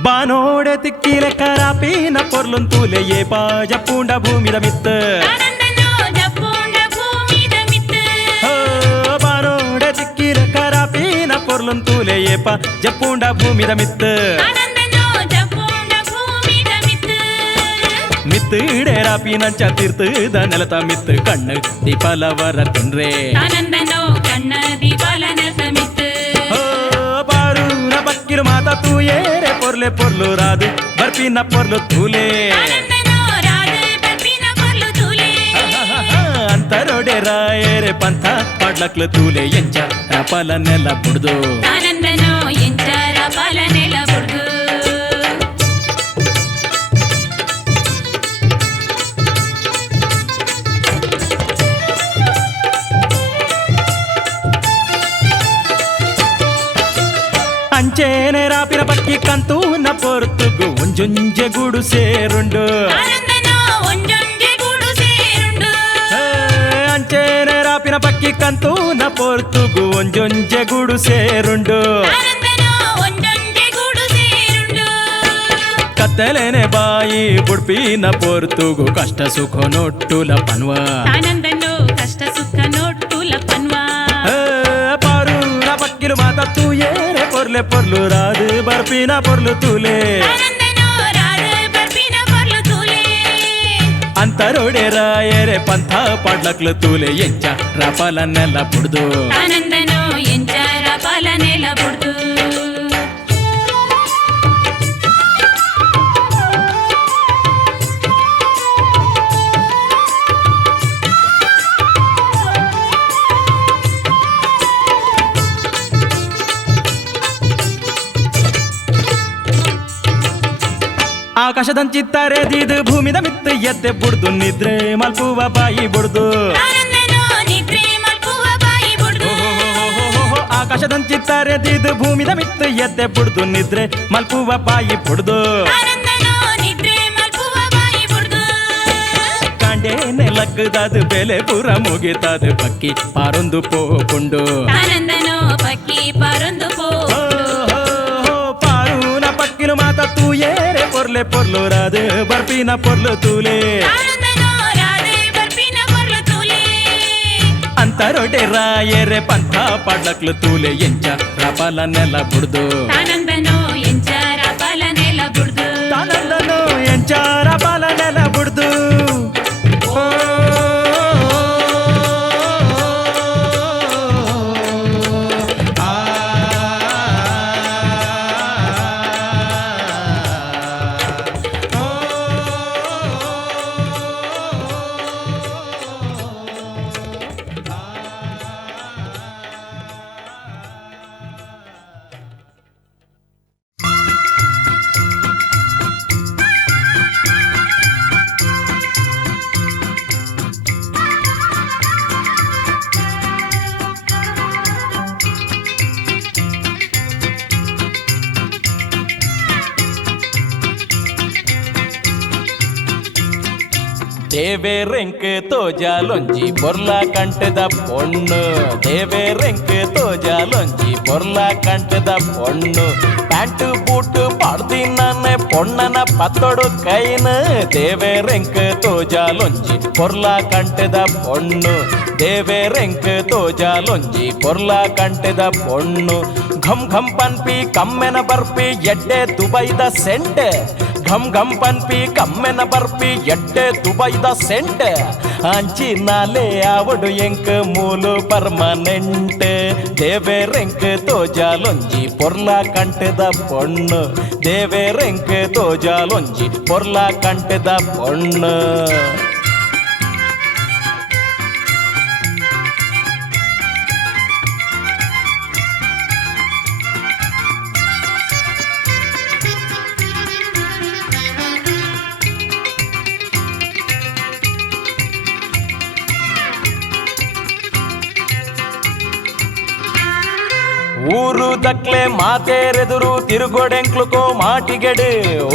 ಬಾನೋಡೆ ತಿಕ್ಕಿಲೆ ಕರಾಪಿನ ಪೊರ್ಲುನ್ ತೂಲೆ ಏ ಪಾಜ ಪೂಂಡ ಭೂಮಿದ ಮಿತ್ತ ಆನಂದನೋ ಜಪ್ಪುಂಡ ಭೂಮಿದ ಮಿತ್ತ ಬಾನೋಡೆ ತಿಕ್ಕಿಲೆ ಕರಾಪಿನ ಪೊರ್ಲುನ್ ತೂಲೆ ಏ ಪಾಜ ಪೂಂಡ ಭೂಮಿದ ಮಿತ್ತ ಆನಂದನೋ ಜಪ್ಪುಂಡ ಭೂಮಿದ ಮಿತ್ತ ಮಿತ್ತಿಡೆ ರಾಪಿನಂಚ ತೀರ್ಥದ ನೆಲತ ಮಿತ್ತು ಕಣ್ಣು ದೀಪಲವರ ತಿನ್ರೆ ಆನಂದನೋ ಕಣ್ಣ ದೀಪಾಲನ ಮಿತ್ತ ಬಾರೂನ ಬಕ್ಕಿಲು ಮಾತ ತೂಯೇರೆ ಪೊರ್ಲೆ ಪೊರ್ಲು ರಾದು ಬರ್ಪಿನ ಪೊರ್ಲು ತೂಲೆ ಆನಂದನೋ ರಾಧೆ ಬರ್ಪಿನ ಪೊರ್ಲು ತೂಲೆ ಅಂತರೋಡೆ ರಾಯರೆ ಪಂಥ ಪಾಡ್ಲಕ್ಲು ತೂಲೆ ಎಂಚ ರಪಲ ನೆಲ ಬುಡ್ದು ಆನಂದನೋ ಎಂಚಾರ ಪಾಲನೆಲ ಬುಡ್ದು ಅಂಚೇನೆ ರಾಪಿನ ಪಕ್ಕಿ ಕಂತೂ ನ ಪೊರ್ತುಗು ಒಂಜೊಂಜೆ ಗೂಡು ಸೇರುಂಡು ಆನಂದನೋ ಒಂಜೊಂಜೆ ಗೂಡು ಸೇರುಂಡು ಅಂಚೇನೆ ರಾಪಿನ ಪಕ್ಕಿ ಕಂತೂ ನ ಪೊರ್ತುಗು ಒಂಜೊಂಜೆ ಗೂಡು ಸೇರುಂಡು ಆನಂದನೋ ಒಂಜೊಂಜೆ ಗೂಡು ಸೇರುಂಡು ಕತ್ತಲೇನೆ ಬಾಯಿ ಬುಡ್ಪಿನ ಪೊರ್ತುಗು ಕಷ್ಟ ಸುಖ ನೊಟ್ಟುಲ ಪನ್ವ ಆನಂದನೋ ಕಷ್ಟ ಸುಖ ನೋಟ್ಟುಲ ಪನ್ವಾ ಪಾರೂನ ಪಕ್ಕಿಲು ಮಾತ ತೂಯೇರೆ ಪೊರ್ಲೆ ಪೊರ್ಲು ರಾದು ಬರ್ಪಿನ ಪೊರ್ಲು ತೂಲೆ ಆನಂದನೋ ರಾಧೆ ಬರ್ಪಿನ ಪೊರ್ಲು ತೂಲೆ ಅಂತರೋಡೆ ರಾಯರೆ ಪಂಥ ಪಾಡ್ಲಕ್ಲು ತೂಲೆ ಎಂಚ ರಪಲ ನೆಲ ಬುಡ್ದು ಆನಂದನೋ ಎಂಚಾರ ಪಾಲನೆಲ ಬುಡ್ದು ಆಕಾಶದಂಚಿತ್ತಾರೆ ದೀದು ಭೂಮಿದ ಮಿತ್ತು ಎತ್ತೆ ಬುಡ್ದು ನಿದ್ರೆ ಮಲ್ಪುವ ಬಾಯಿ ಬುಡ್ದು ಆನಂದನೋ ನಿದ್ರೆ ಮಲ್ಪುವ ಬಾಯಿ ಬುಡ್ದು ಆಕಾಶದಂಚಿತ್ತಾರೆ ದೀದು ಭೂಮಿದ ಮಿತ್ತು ಎತ್ತೆ ಬುಡ್ದು ನಿದ್ರೆ ಮಲ್ಪುವ ಬಾಯಿ ಬುಡ್ದು ಆನಂದನೋ ನಿದ್ರೆ ಮಲ್ಪುವ ಬಾಯಿ ಬುಡ್ದು ಕಾಂಡೆ ನೆಲಕ್ಕದಾದು ಬೆಲೆ ಪುರ ಮುಗಿತಾದು ಪಕ್ಕಿ ಪಾರೊಂದು ಪೋಪುಂಡು ಆನಂದನೋ ಪಕ್ಕಿ ಪರೊಂದು ಪೋ ಪಾರೂನ ಪಕ್ಕಿಲು ಮಾತ ತೂಯೇರೆ ಪೊರ್ಲೆ ಪೊರ್ಲು ರಾದು ಬರ್ಪಿನ ಪೊರ್ಲು ತೂಲೆ ಆನಂದನೋ ರಾಧೆ ಬರ್ಪಿನ ಪೊರ್ಲು ತೂಲೆ ಅಂತರೋಡೆ ರಾಯರೆ ಪಂಥ ಪಾಡ್ಲಕ್ಲು ತೂಲೆ ಎಂಚ ರಪಲ ನೆಲ ಬುಡ್ದು ಆನಂದನೋ ಎಂಚಾರ ಪಾಲನೆಲ ಬುಡ್ದು ತಾನಂದನು ಎಂಚಾರ ಪಾಲ ನೆಲ ಬುಡ್ದು ದೇವೇರೆಂಕ್ ತೋಜಾಲೊಂಜಿ ಬೊರ್ಲ ಕಂಟದ ಪೊಣ್ಣು ದೇವೇರೆಂಕ್ ತೋಜಾಲೊಂಜಿ ಬೊರ್ಲ ಕಂಟದ ಪೊಣ್ಣು ಪ್ಯಾಂಟು ಬೂಟು ಪಾಡ್ದಿನ್ನೆ ಪೊಣ್ಣನ ಪತ್ತೊಡು ಕೈನ ದೇವೇರೆಂಕ್ ತೋಜಾಲೊಂಜಿ ಬೊರ್ಲ ಕಂಟದ ಪೊಣ್ಣು ದೇವೇರೆಂಕ್ ತೋಜಾಲೊಂಜಿ ಬೊರ್ಲ ಕಂಟದ ಪೊಣ್ಣು ಘಮ್ ಘಮ್ ಪನ್ಪಿ ಕಮ್ಮೆನ ಬರ್ಪಿ ಎಡ್ಡೆ ದುಬೈದ ಸೆಂಟೆ ಘಮ್ ಘಮ್ ಪನ್ಪಿ ಕಮ್ಮೆನ ಬರ್ಪಿ ಎಡ್ಡೆ ದುಬೈದ ಸೆಂಟ್ ಅಂಚಿ ನಾಲೆ ಆವಡು ಎಂಕ್ ಮೂಲು ಪರ್ಮನೆಂಟ್ ದೇವೇರೆಂಕ್ ತೋಜಾಲೊಂಜಿ ಪೊರ್ಲ ಕಂಟದ ಪೊಣ್ಣು ದೇವೇರೆಂಕ್ ತೋಜಾಲೊಂಜಿ ಪೊರ್ಲ ಕಂಟದ ಪೊಣ್ಣು ಊರು ದಕ್ಲೆ ಮಾತೇರೆದುರು ತಿರುಗೋಡೆಂಕ್ಲುಕೋ ಮಾಟಿಗೆಡು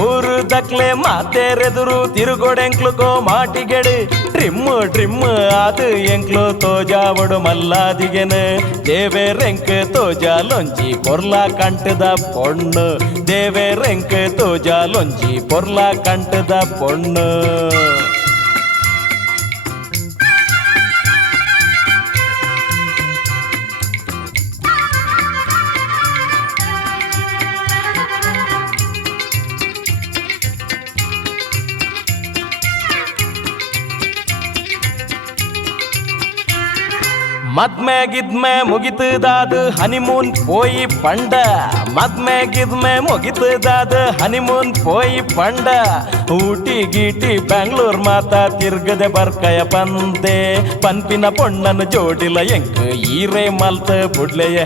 ಊರು ದಕ್ಲೆ ಮಾತೇರೆದುರು ತಿರುಗೋಡೆಂಕ್ಲುಕೋ ಮಾಟಿಗೆಡು ಡ್ರಿಮ್ ಅದು ಎಂಕ್ಲು ತೋಜಾವಡು ಮಲ್ಲಾದಿಗೆನು ದೇವೇರೆಂಕ್ ತೋಜಾಲೊಂಜಿ ಪೊರ್ಲ ಕಂಟದ ಪೊಣ್ಣು ದೇವೇರೆಂಕ್ ತೋಜಾಲೊಂಜಿ ಪೊರ್ಲ ಕಂಟದ ಪೊಣ್ಣು ಮದ್ಮೆ ಗಿದ್ಮೆ ಮುಗಿತದಾದ ಹನಿಮೂನ್ ಪೋಯಿ ಪಂಡ ಮದ್ಮೆ ಗಿದ್ಮೆ ಮುಗಿತದಾದ ಹನಿಮೂನ್ ಪೋಯಿ ಪಂಡ ಊಟಿ ಗೀಟಿ ಬ್ಯಾಂಗ್ಳೂರ್ ಮಾತಾ ತಿರ್ಗದೆ ಬರ್ಕಯ ಬಂದೆ ಪನ್ಪಿನ ಪೊಣ್ಣನ ಜೋಡಿಲ ಎಂಕ್ ಈರೇ ಮಲ್ತ ಬುಡ್ಲೆಯೇ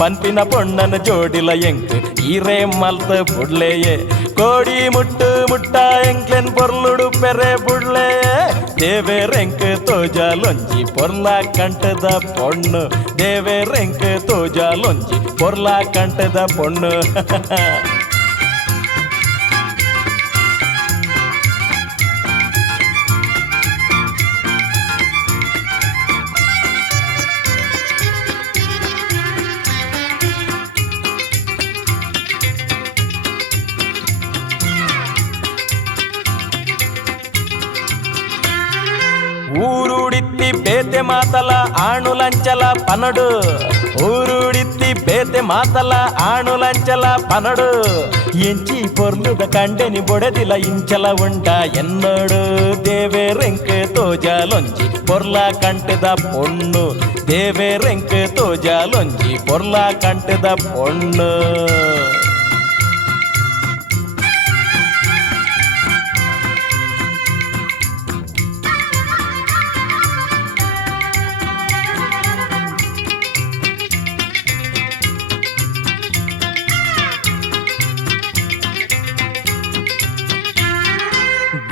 ಪನ್ಪಿನ ಪೊಣ್ಣನ ಜೋಡಿಲ ಎಂಕ್ ಈರೇ ಮಲ್ತ ಬುಡ್ಲೆಯೇ ಕೋಡಿ ಮುಟ್ಟ ಎಂಕ್ಲೆನ್ ಪೊರ್ಲುಡು ಪೆರೆ ಬುಡ್ಲೆಯೇ ದೇವೇರೆಂಕ್ ತೋಜಾಲೊಂಜಿ ಪೊರ್ಲ ಕಂಟದ ಪೊಣ್ಣು ದೇವೇರೆಂಕ್ ತೋಜಾಲೊಂಜಿ ಪೊರ್ಲ ಕಂಟದ ಪೊಣ್ಣು ఊరుడిత్తి బేతె మాతల ఆణులంచల పనడు ఊరుడిత్తి బేతె మాతల ఆణులంచల పనడు ఎంచి పొర్లుద కండెని బొడదిల ఇంచల ఉండ ఎన్నోడు దేవేరెంక్ తోజాలొంజి పొర్ల కంటెద పొಣ್ಣು ದೇವೇರೆಂಕ್ ತೋಜಾಲೊಂಜಿ ಪೊರ್ಲ ಕಂಟದ ಪೊಣ್ಣು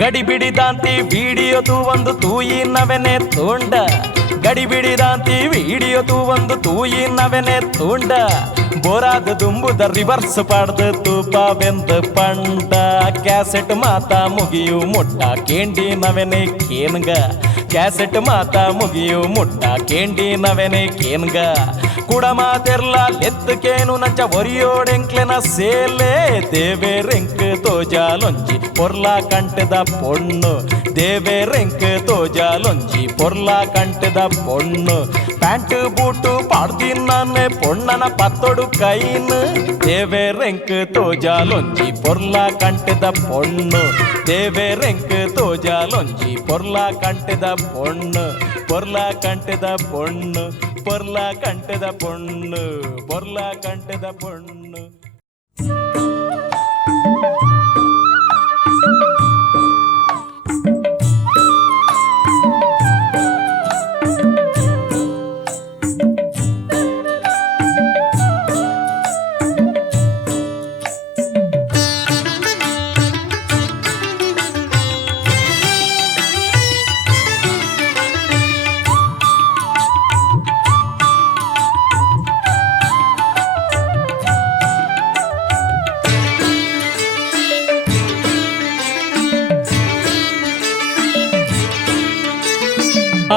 ಗಡಿಬಿಡಿದಾಂತಿ ವಿಡಿಯೋದು ಒಂದು ತೂಯಿನವೆನೆ ತೋಂಡ ಗಡಿಬಿಡಿದಾಂತಿ ವಿಡಿಯೋದು ಒಂದು ತೂಯಿನವೆನೆ ತೋಂಡ ಬೋರಾದ ದುಂಬುದ ರಿವರ್ಸ್ ಪಾಡ್ದು ತೂಪವೆಂದು ಪಂಡ ಕ್ಯಾಸೆಟ್ ಮಾತಾ ಮುಗಿಯು ಮುಟ್ಟ ಕೇಂಡಿನವೆನೆ ಕೇನ್ಗ ಕ್ಯಾಸೆಟ್ ಮಾತಾ ಮುಗಿಯು ಮುಟ್ಟ ಕೇಂಡಿನವೆನೆ ಕೇನ್ಗ ಕುಡಮಾತೆರ್ಲ ಲೆತ್ತಕೇನು ನಂಚ ಒರಿಯೋಡೆಂಕ್ಲೆನ ಸೇಲೆ ದೇವೇರೆಂಕ್ ತೋಜಾಲೊಂಜಿ ಪೊರ್ಲ ಕಂಟದ ಪೊಣ್ಣು ದೇವೇರೆಂಕ್ ತೋಜಾಲೊಂಜಿ ಪೊರ್ಲ ಕಂಟದ ಪೊಣ್ಣು ಪ್ಯಾಂಟ್ ಬೂಟು ಪಾಡ್ದಿನ್ನೆ ಪೊಣ್ಣನ ಪತ್ತೊಡು ಕೈನು ದೇವೇರೆಂಕ್ ತೋಜಾಲೊಂಜಿ ಪೊರ್ಲ ಕಂಟದ ಪೊಣ್ಣು ದೇವೇರೆಂಕ್ ತೋಜಾಲೊಂಜಿ ಪೊರ್ಲ ಕಂಟದ ಪೊಣ್ಣು ಪೊರ್ಲ ಕಂಟದ ಪೊಣ್ಣು ಪೊರ್ಲ ಕಂಟದ ಪೊಣ್ಣು ಪೊರ್ಲ ಕಂಟದ ಪೊಣ್ಣು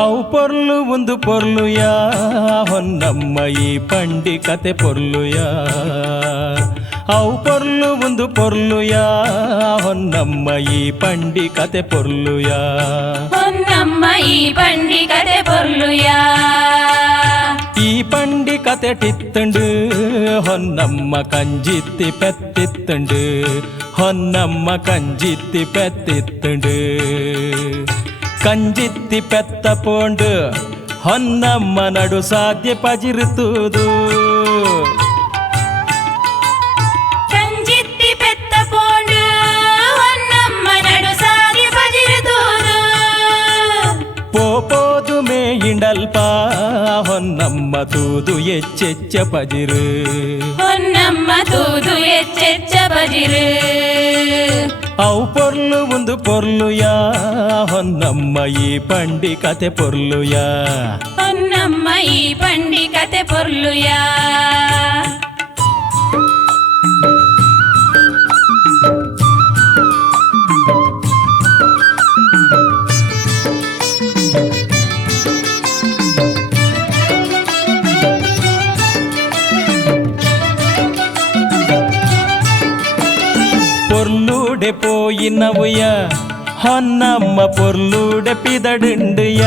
అవు పొర్లు ముందు పొర్లుయా హొన్నమ్మ ఈ పండి కథె పొర్లుయా అవు పొర్లు ముందు పొర్లుయా హొన్నమ్మ ఈ పండి కథె పొర్లుయా ಹೊನ್ನಮ್ಮ ಈ ಪಂಡಿ ಕತೆ ಪೊರ್ಲುಯಾ ಈ ಪಂಡಿ ಕತೆ ಟಿತ್ತಂಡು ಹೊನ್ನಮ್ಮ ಕಂಜಿತ್ತಿ ಪೆತ್ತಿತ್ತಂಡು ಹೊನ್ನಮ್ಮ ಕಂಜಿತ್ತಿ ಪೆತ್ತಿತ್ತಂಡು ಕಂಜಿತ್ತಿ ಪೆತ್ತ ಪೋಂಡು ಹೊನ್ನಮ್ಮ ನಡು ಸಾಧ್ಯ ಪಜಿರುತ್ತುದು ಕಂಜಿತ್ತಿ ಪೆತ್ತ ಪೋಂಡು ಹೊನ್ನಮ್ಮ ನಡು ಸಾಧ್ಯ ಪಜಿರುತ್ತುದು ಪೋಪೋದು ಮೇಯಿಂಡಲ್ಪ ಹೊನ್ನಮ್ಮ ತೂದು ಎಚ್ಚೆಚ್ಚ ಪಜಿರು ಹೊನ್ನಮ್ಮ ತೂದು ಎಚ್ಚೆಚ್ಚ ಪಜಿರು ಅವು ಪೊರ್ಲು ಒಂದು ಪೊರ್ಲುಯಾ ಹೊನ್ನಮ್ಮ ಈ ಪಂಡಿ ಕತೆ ಪೊರ್ಲುಯಾ ಹೊನ್ನಮ್ಮ ಈ ಪಂಡಿ ಕತೆ ಪೊರ್ಲುಯಾ పొర్లుడే పోయినవుయ హొన్నమ్మ పొర్లుడే పిదడుండుయ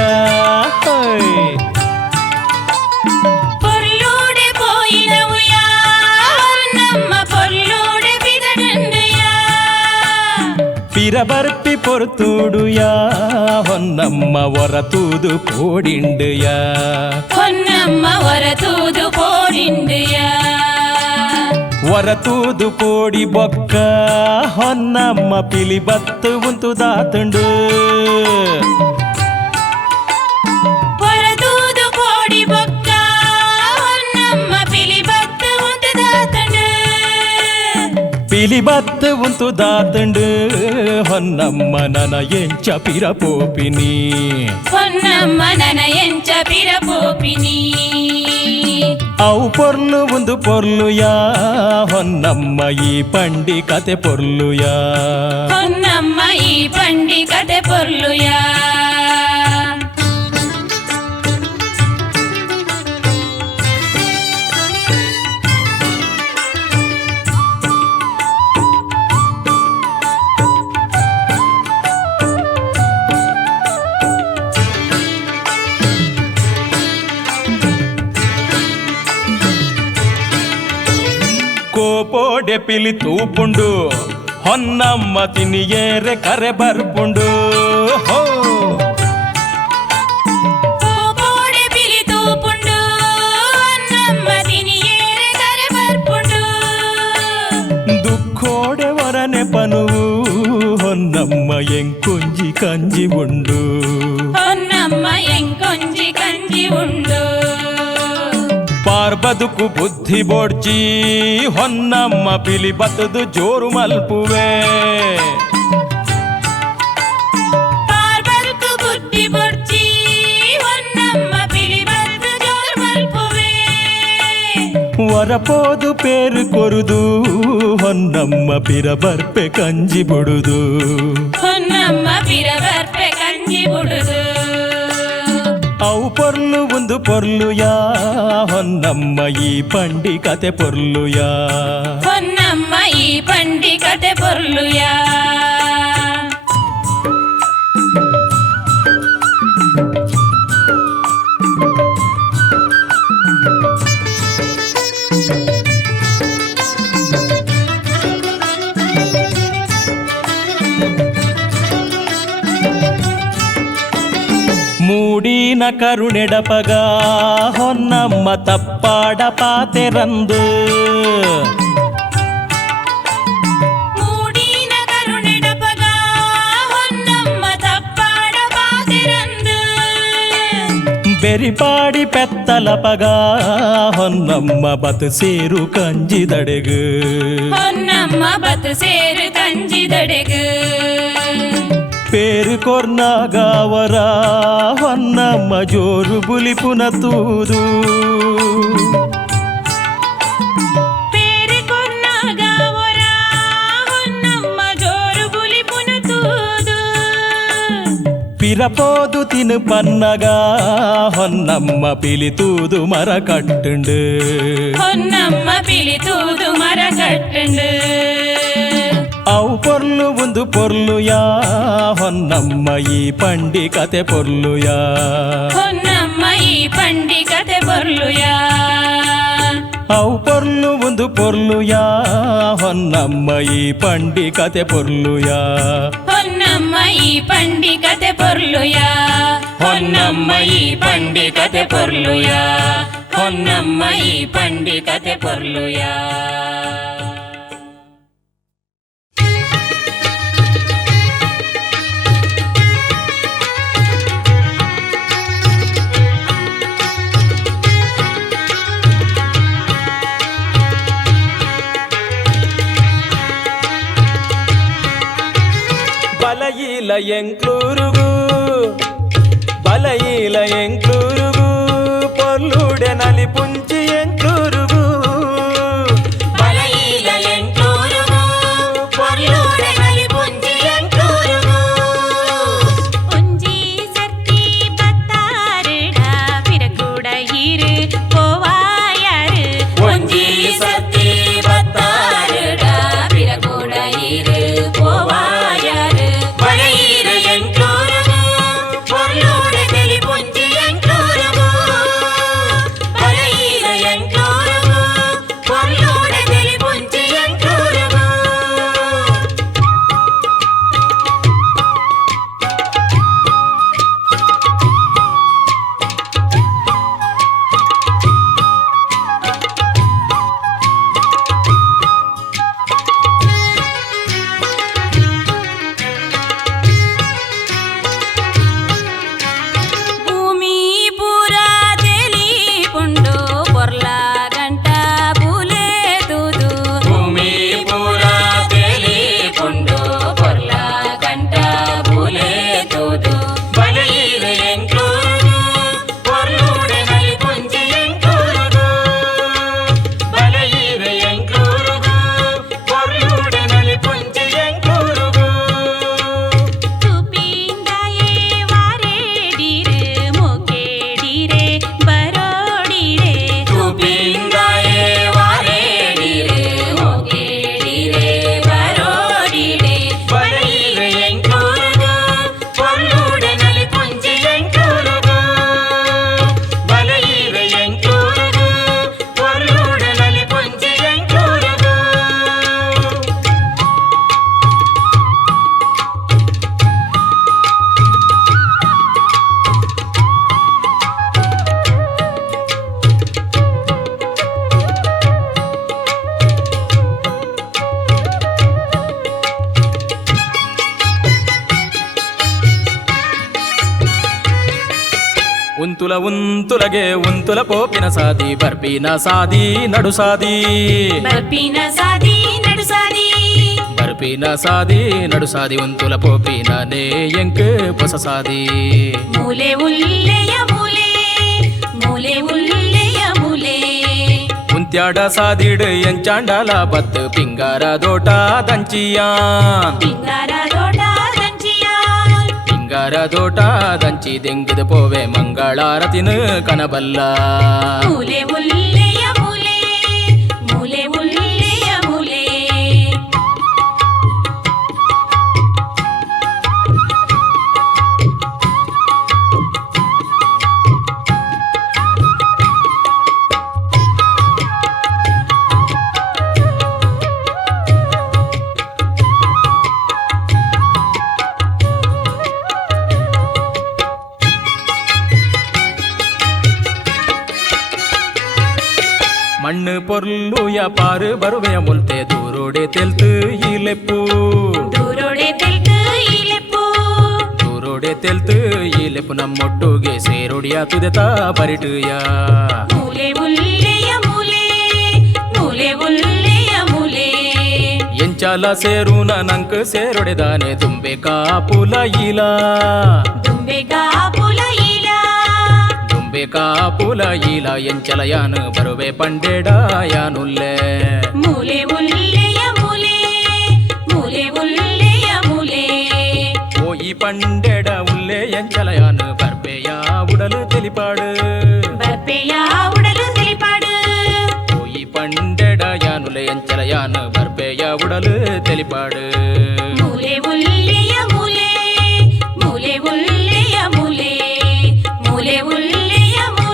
పొర్లుడే పోయినవుయ హొన్నమ్మ పొర్లుడే పిదడుండుయ పిరబర్పి పొర్తుడుయ హొన్నమ్మ వరతూదు పోడిండుయ హొన్నమ్మ వరతూదు పోడిండుయ వరతూదు పోడి బొక్క ಹೊನ್ನಮ್ಮ ಪಿಲಿ ಬತ್ತು ಉಂತು ದಾತುಂಡು ವರದೂದು ಪೋಡಿ ಬೊಕ್ಕ ಹೊನ್ನಮ್ಮ ಪಿಲಿ ಬತ್ತು ಉಂತು ದಾತುಂಡು ಪಿಲಿ ಬತ್ತು ಉಂತು ದಾತುಂಡು ಹೊನ್ನಮ್ಮ ನನ ಎಂಚ ಪಿರ ಪೋಪಿನಿ ಹೊನ್ನಮ್ಮ ನನ ಎಂಚ ಪಿರ ಪೋಪಿನಿ ಅವು ಪೊರ್ಲು ಒಂದು ಪೊರ್ಲುಯಾ ಹೊನ್ನಮ್ಮ ಈ ಪಂಡಿ ಕತೆ ಪೊರ್ಲುಯಾ ಹೊನ್ನಮ್ಮ ಈ ಪಂಡಿ ಕತೆ ಪೊರ್ಲುಯಾ ಕೋಪೋಡೆ ಪಿಲಿ ತೂಪುಂಡು ಹೊನ್ನಮ್ಮ ತಿನಿಯೇರೆ ಕರೆ ಬರ್ಪುಂಡು ಹೋ ಕೋಪೋಡೆ ಪಿಲಿ ತೂಪುಂಡು ಹೊನ್ನಮ್ಮ ತಿನಿಯೇರೆ ಕರೆ ಬರ್ಪುಂಡು ದುಃಖೋಡೆ ವರನೆ ಪನುವು ಹೊನ್ನಮ್ಮ ಎಂಕೊಂಜಿ ಕಂಜಿ ಉಂಡು ಹೊನ್ನಮ್ಮ ಎಂಕೊಂಜಿ ಕಂಜಿ ಉಂಡು ಪಾರ್ಬದುಕು ಬುದ್ಧಿ ಬೋಡ್ಚಿ ಹೊನ್ನಮ್ಮ ಪಿಲಿ ಬತ್ತದು ಜೋರು ಮಲ್ಪುವೆ ಪಾರ್ಬದುಕು ಬುದ್ಧಿ ಬೋಡ್ಚಿ ಹೊನ್ನಮ್ಮ ಪಿಲಿ ಬತ್ತು ಜೋರು ಮಲ್ಪುವೆ ವರಪೋದು ಪೇರು ಕೊರುದು ಹೊನ್ನಮ್ಮ ಪಿರ ಬರ್ಪೆ ಕಂಜಿ ಬುಡುದು ಹೊನ್ನಮ್ಮ ಪಿರ ಬರ್ಪೆ ಕಂಜಿ ಬುಡುದು ಅವು ಪೊರ್ಲು ಒಂದು ಪೊರ್ಲುಯಾ ಹೊನ್ನಮ್ಮ ಈ ಪಂಡಿ ಕತೆ ಪೊರ್ಲುಯಾ ಹೊನ್ನಮ್ಮ ಈ ಪಂಡಿ ಕತೆ ಪೊರ್ಲುಯಾ ಮೂಡಿನ ಕರುಣೆಡಪಗ ಹೊನ್ನಮ್ಮ ತಪ್ಪಾಡ ಪಾತೆರಂದು ಮೂಡಿನ ಕರುಣೆಡಪಗ ಹೊನ್ನಮ್ಮ ತಪ್ಪಾಡ ಪಾತೆರಂದು ಬೆರಿಪಾಡಿ ಪೆತ್ತಲಪಗ ಹೊನ್ನಮ್ಮ ಬತ್ ಸೇರು ಕಂಜಿದಡೆಗು ಹೊನ್ನಮ್ಮ ಬತ್ ಸೇರು ಕಂಜಿದಡೆಗು పేరు కొర్నాగావరా ಹೊನ್ನಮ್ಮ ಜೋರು ಬುಲಿಪುನ ತೂದು పేరు కొర్నాగావరా ಹೊನ್ನಮ್ಮ జోరు బులిపున తూదు పిరపోదు తిను పన్నగా ಹೊನ್ನಮ್ಮ పిలితూదు మర కట్టుండు ಹೊನ್ನಮ್ಮ పిలితూదు మర కట్టుండు ಅವು ಪೊರ್ಲು ಒಂದು ಪೊರ್ಲುಯಾ ಹೊನ್ನಮ್ಮ ಈ ಪಂಡಿ ಕತೆ ಪೊರ್ಲುಯಾ ಹೊನ್ನಮ್ಮ ಈ ಈ ಪಂಡಿ ಕತೆ ಬರ್ಲುಯಾ ಅವು ಪೊರ್ಲು ಒಂದು ಪೊರ್ಲುಯಾ ಹೊನ್ನಮ್ಮ ಈ ಪಂಡಿ ಕತೆ ಪೊರ್ಲುಯಾ ಹೊನ್ನಮ್ಮ ಈ ಪಂಡಿ ಕತೆ ಬರ್ಲುಯಾ ಹೊನ್ನಮ್ಮ ಈ ಪಂಡಿ ಕತೆ ಪೊರ್ಲುಯಾ ಹೊನ್ನಮ್ಮ ಈ ಪಂಡಿ ಕತೆ ಪೊರ್ಲುಯಾ బలయిల ఎంక్లూరుగు బలయిల ఎంక్లూరుగు పొల్లుడే నలిపుంచి ఎంక్లూరుగు ಬಲಯಿಲ ಎಂಟೂರುಗು ಪೊರ್ಲುಡೆ ನಲಿಪುಂಜಿ ಎಂಟೂರುಗು ಒಂಜಿ ಸರ್ತಿ ಬತ್ತಾರಡ ಪಿರಕೂಡ ಹೀರು ಪೋವಾಯಾರು ಒಂಜಿ ಸರ್ತಿ ಬತ್ತಾರಡ ಪಿರಕೂಡ ಹೀರು ಪೋವಾಯಾರು ಬಲಯಿಲ ಎಂಟೂರುಗು ಪೊರ್ಲುಡೆ ನಲಿಪುಂಜಿ ಎಂಟೂರುಗು ಬಲಯಿಲ ಎಂಟೂರುಗು ಪೊರ್ಲುಡೆ ನಲಿಪುಂಜಿ ಎಂಟೂರುಗು ಭೂಮಿ ಪೂರ ತೆಲಿ ಪುಂಡು ಪೊರ್ಲ ಗಂಟ ಬೂಲೆ ತೂದು ಭೂಮಿ ಪೂರ ತೇಲಿಕೊಂಡು ಪೊರ್ಲ ಕಂಠ ಬೂಲೆ ತೂದು ಬಲಯಿಲ ಎಂಟೂರುಗು ಪೊರ್ಲುಡೆ ನಲಿಪುಂಜಿ ಎಂಟೂರುಗು ಬಲಯಿಲ ಎಂಟೂರುಗು ಪೊರ್ಲುಡೆ ನಲಿಪುಂಜಿ ಎಂಟೂರುಗು ತುಪಿಂದಾಯೇ ವಾರೇಡಿರೆ ಮೊಕೇಡಿರೆ ಬರೋಡಿರೆ ತುಪಿಂದಾಯೇ ವಾರೇಡಿರೆ ಮೊಗೇಡಿರೆ ಬರೋಡಿರೆ ಬಲಯಿಲ ಎಂಟೂರುಗು ಪೊರ್ಲುಡೆ ನಲಿಪುಂಜಿ ಎಂಟೂರುಗು ಬಲಯಿಲ ಎಂಟೂರುಗು ಪೊರ್ಲುಡೆ ನಲಿಪುಂಜಿ ಎಂಟೂರುಗು ఉంతుల ఉంతులగే ఉంతుల పోపిన సాది బర్పిన సాది నడు సాది ಬರ್ಪಿನ ಸಾದಿ ನಡು ಸಾದಿ బర్పిన సాది నడు సాది ఉంతుల పోపిన నే ఎంక పొస సాది ಮೂಲೆ ಉಲ್ಲೆಯ ಮೂಲೆ ಮೂಲೆ ಉಲ್ಲೆಯ ಮೂಲೆ ఉంత్యాడ సాదిడు ఎంచాండాల బత్ పింగార దోట దంచియా ಪಿಂಗಾರ ದೊಡ್ಡ ದಂಚಿಯ పింగార దోట దంచి దెంగిದ పోవే మంಗಳಾರತಿನ ಕನಬಲ್ಲ ಮೂಲೆ ಉಲ್ಲೆಯ ಮೂಲೆ ಮೂಲೆ ಉಲ್ಲೆಯ ಮೂಲೆ ಮಣ್ಣು ಪೊರ್ಲುಯ ಪಾರು ಬರುವೆಯ ಮುಲ್ತೆ ದೂರೋಡೆ ತೆಲ್ತು ಇಲೆಪ್ಪು ದೂರೋಡೆ ತೆಲ್ತು ಇಲೆಪ್ಪು ದೂರೋಡೆ ತೆಲ್ತು ಇಲೆಪ್ಪು ನಮ್ಮೊಟ್ಟುಗೆ ಸೇರೊಡಿಯ ತುದೆತ ಪರಿಟುಯ ಮೂಲೆ ಉಲ್ಲೆಯ ಮೂಲೆ ಮೂಲೆ ಉಲ್ಲೆಯ ಮೂಲೆ ಎಂಚಾಲ ಸೇರುನ ನಂಕ ಸೇರೊಡೆದಾನೆ ತುಂಬೆ ಕಾಪುಲ ಇಲ ದುಂಬೆ ಕಾಪುಲ ಇಲ್ಲ ತುಂಬೆ ಕಾಪುಲ ಇಲ ಎಂಚಲ ಯಾನು ಬರುವೆ ಪಂಡೆಡ ಯಾನುಲ್ಲೆ ಮೂಲೆ ಉಲ್ಲೆಯ ಮೂಲೆ ಮೂಲೆ ಉಲ್ಲೆಯ ಮೂಲೆ ಓ ಈ ಪಂಡೆಡ ಉಲ್ಲೆ ಎಂಚಲ ಯಾನು ಬರ್ಬೆಯ ಉಡಲು ತೆಲಿಪಾಡು ಬರ್ಪೆಯ ಉಡಲು ತಿಳಿಪಾಡು ಓ ಈ ಪಂಡೆಡ ಯಾನುಲೆ ಎಂಚಲ ಯಾನು ಬರ್ಬೆಯ ಉಡಲು ತೆಲಿಪಾಡು ಮೂಲೆ ಉಲ್ಲೆಯ ಮೂಲೆ ಮೂಲೆ ಉಲ್ಲೆಯ ಮೂಲೆ ಮೂಲೆ ಉಲ್ಲೆಯ ಮೂಲೆ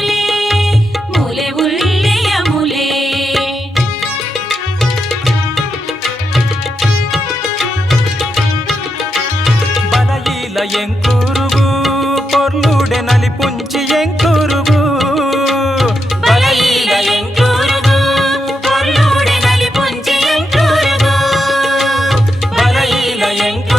ಎಂಕೂರುಗು ಪೊರ್ಲುಡೆ ನಲಿಪುಂಚಿ ಎಂಕೂರುಗು ಬಲೈಲ ಎಂಕೂರುಗು ಪೊರ್ಲುಡೆ ನಲಿಪುಂಚಿ ಎಂಕೂರುಗು ಬಲೈಲ ಎಂಕೂರುಗು